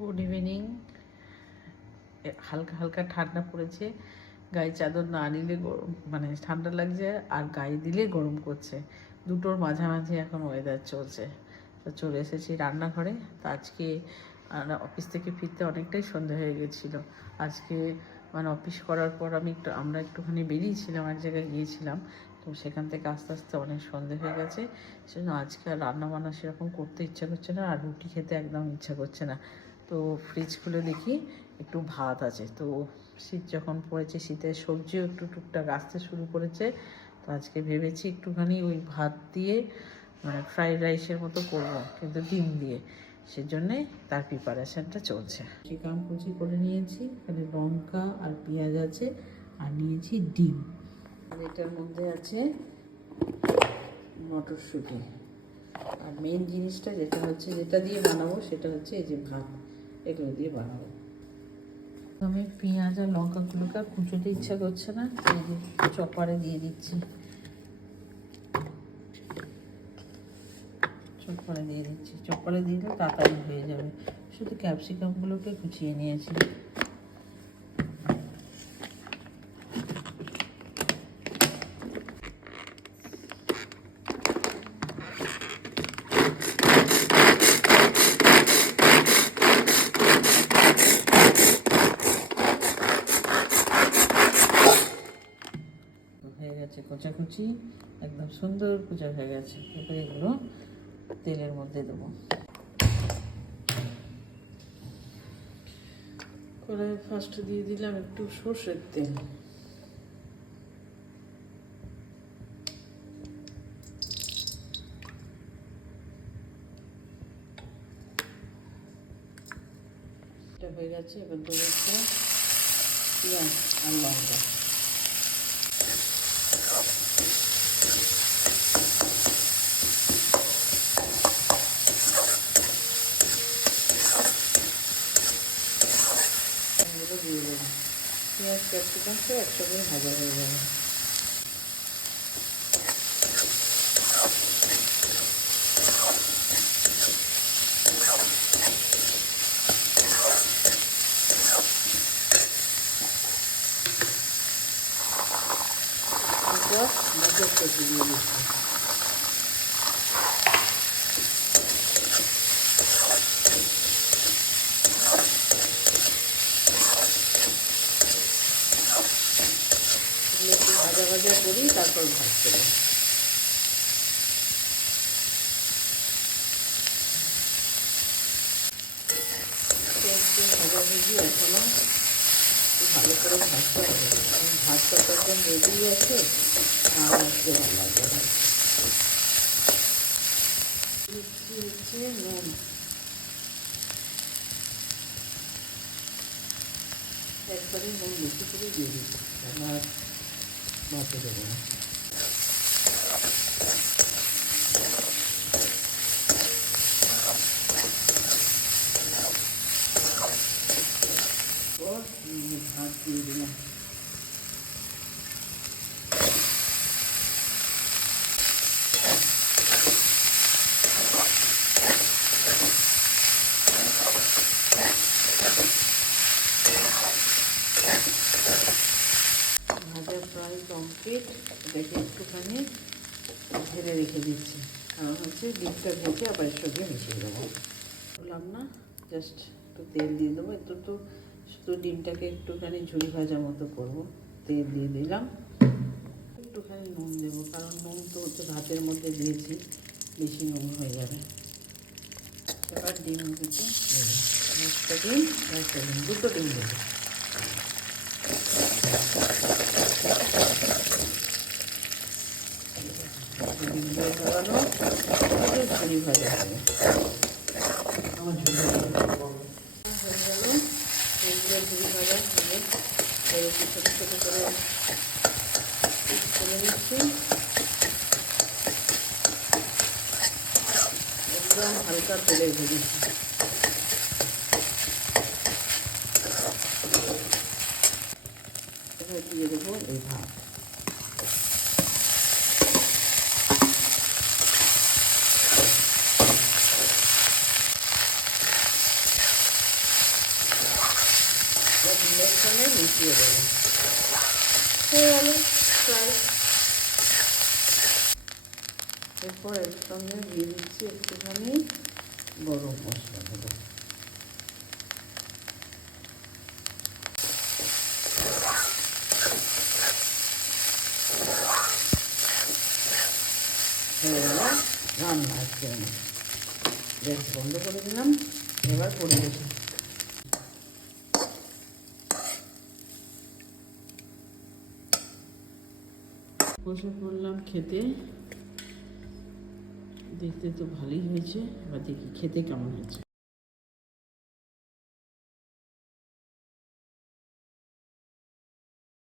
Good evening হালকা হালকা ঠান্ডা পড়েছে। গায়ে চাদর না নিলে গরম মানে ঠান্ডা লাগছে আর গায়ে দিলে গরম করছে। দুটোর মাঝামাঝি এখন ওয়েদার চলছে। তো চলে এসেছি রান্নাঘরে। তো আজকে অফিস থেকে ফিরতে অনেকটাই সন্ধে হয়ে গেছিল। আজকে মানে অফিস করার পর আমি একটু, আমরা একটুখানি বেরিয়েছিলাম, এক জায়গায় গিয়েছিলাম। তো সেখান থেকে আস্তে আস্তে অনেক সন্ধে হয়ে গেছে। সেজন্য আজকে আর রান্না বান্না সেরকম করতে ইচ্ছা করছে না আর রুটি খেতে একদম ইচ্ছা করছে না। তো ফ্রিজ খুলে দেখি একটু ভাত আছে। তো শীত যখন পড়েছে, শীতের সবজিও একটু টুকটাক আসতে শুরু করেছে। তো আজকে ভেবেছি একটুখানি ওই ভাত দিয়ে মানে ফ্রাইড রাইসের মতো করব, কিন্তু ডিম দিয়ে। সেজন্যে তার প্রিপারেশানটা চলছে। চিকেন কুচি করে নিয়েছি, এখানে লঙ্কা আর পেঁয়াজ আছে, আর নিয়েছি ডিম। এটার মধ্যে আছে মটরশুঁটি। আর মেন জিনিসটা যেটা হচ্ছে, যেটা দিয়ে বানাবো সেটা হচ্ছে এই যে ভাত। এগুলো দিয়ে বানাবো। আমি পেঁয়াজ আর লঙ্কাগুলোকে আর কুচোতে ইচ্ছা করছে না, এই যে চপারে দিয়ে দিচ্ছি। চপারে দিয়ে দিচ্ছি। চপারে দিলে তাড়াতাড়ি হয়ে যাবে। শুধু ক্যাপসিকামগুলোকে কুচিয়ে নিয়েছি হয়ে গেছে কোচাকুচি একদম সুন্দর কুচা হয়ে গেছে। এবার এগুলো তেলের মধ্যে দেবো। কড়াই ফার্স্ট দিয়ে দিলাম একটু সর্ষের তেল। হয়ে গেছে, এবার দেবো পেঁয়াজ আর লঙ্কা এগুলো দিয়ে দেবো পেঁয়াজ ক্যাপসিকাম একসঙ্গে ভাজা হয়ে যাবে কচি দিয়ে দিচ্ছি এগুলো একটু ভাজা করি, তারপর ভাজ দেবো একটু ভাজা ভুজি এখনও ভালো করে ভাজতে হবে। একদম রেডি আছে, আর আসতে ভালো লাগবে হচ্ছে নুন। একবারে নুন বেশি করে দিয়ে দিচ্ছি। আমার ভাতে দেবো না ও ভাত দিয়ে দিলাম ভাজা প্রায় কমপ্লিট এটাকে একটুখানি ঢেলে রেখে দিচ্ছি। কারণ হচ্ছে ডিমটা ভেজে আবার এর সঙ্গে মিশিয়ে দেবো। বললাম না জাস্ট একটু তেল দিয়ে দেবো। একটু তো শুধু ডিমটাকে একটুখানি ঝুড়ি ভাজা মতো করব। তেল দিয়ে দিলাম। একটুখানি নুন দেবো, কারণ নুন তো হচ্ছে ভাতের মধ্যে দিয়েছি, বেশি নুন হয়ে যাবে। এবার ডিম দুটো দেবো একটা ডিম একটা ডিম, দুটো ডিম দেবো। ডিম দিয়ে খাওয়ানো ঝুড়ি ভাজা হবে হালকা তেলে ভেজেছি দেবো এই ভাত। ফ্রাই এরপর এর সঙ্গে দিয়ে দিচ্ছি একটুখানি গরম মশলা দেবো হয়ে গেল রান্না আজকে আমার গ্যাস বন্ধ করে দিলাম, এবার পরিবেশন। বসে পড়লাম খেতে। দেখতে তো ভালোই হয়েছে বা দেখি খেতে কেমন হয়েছে।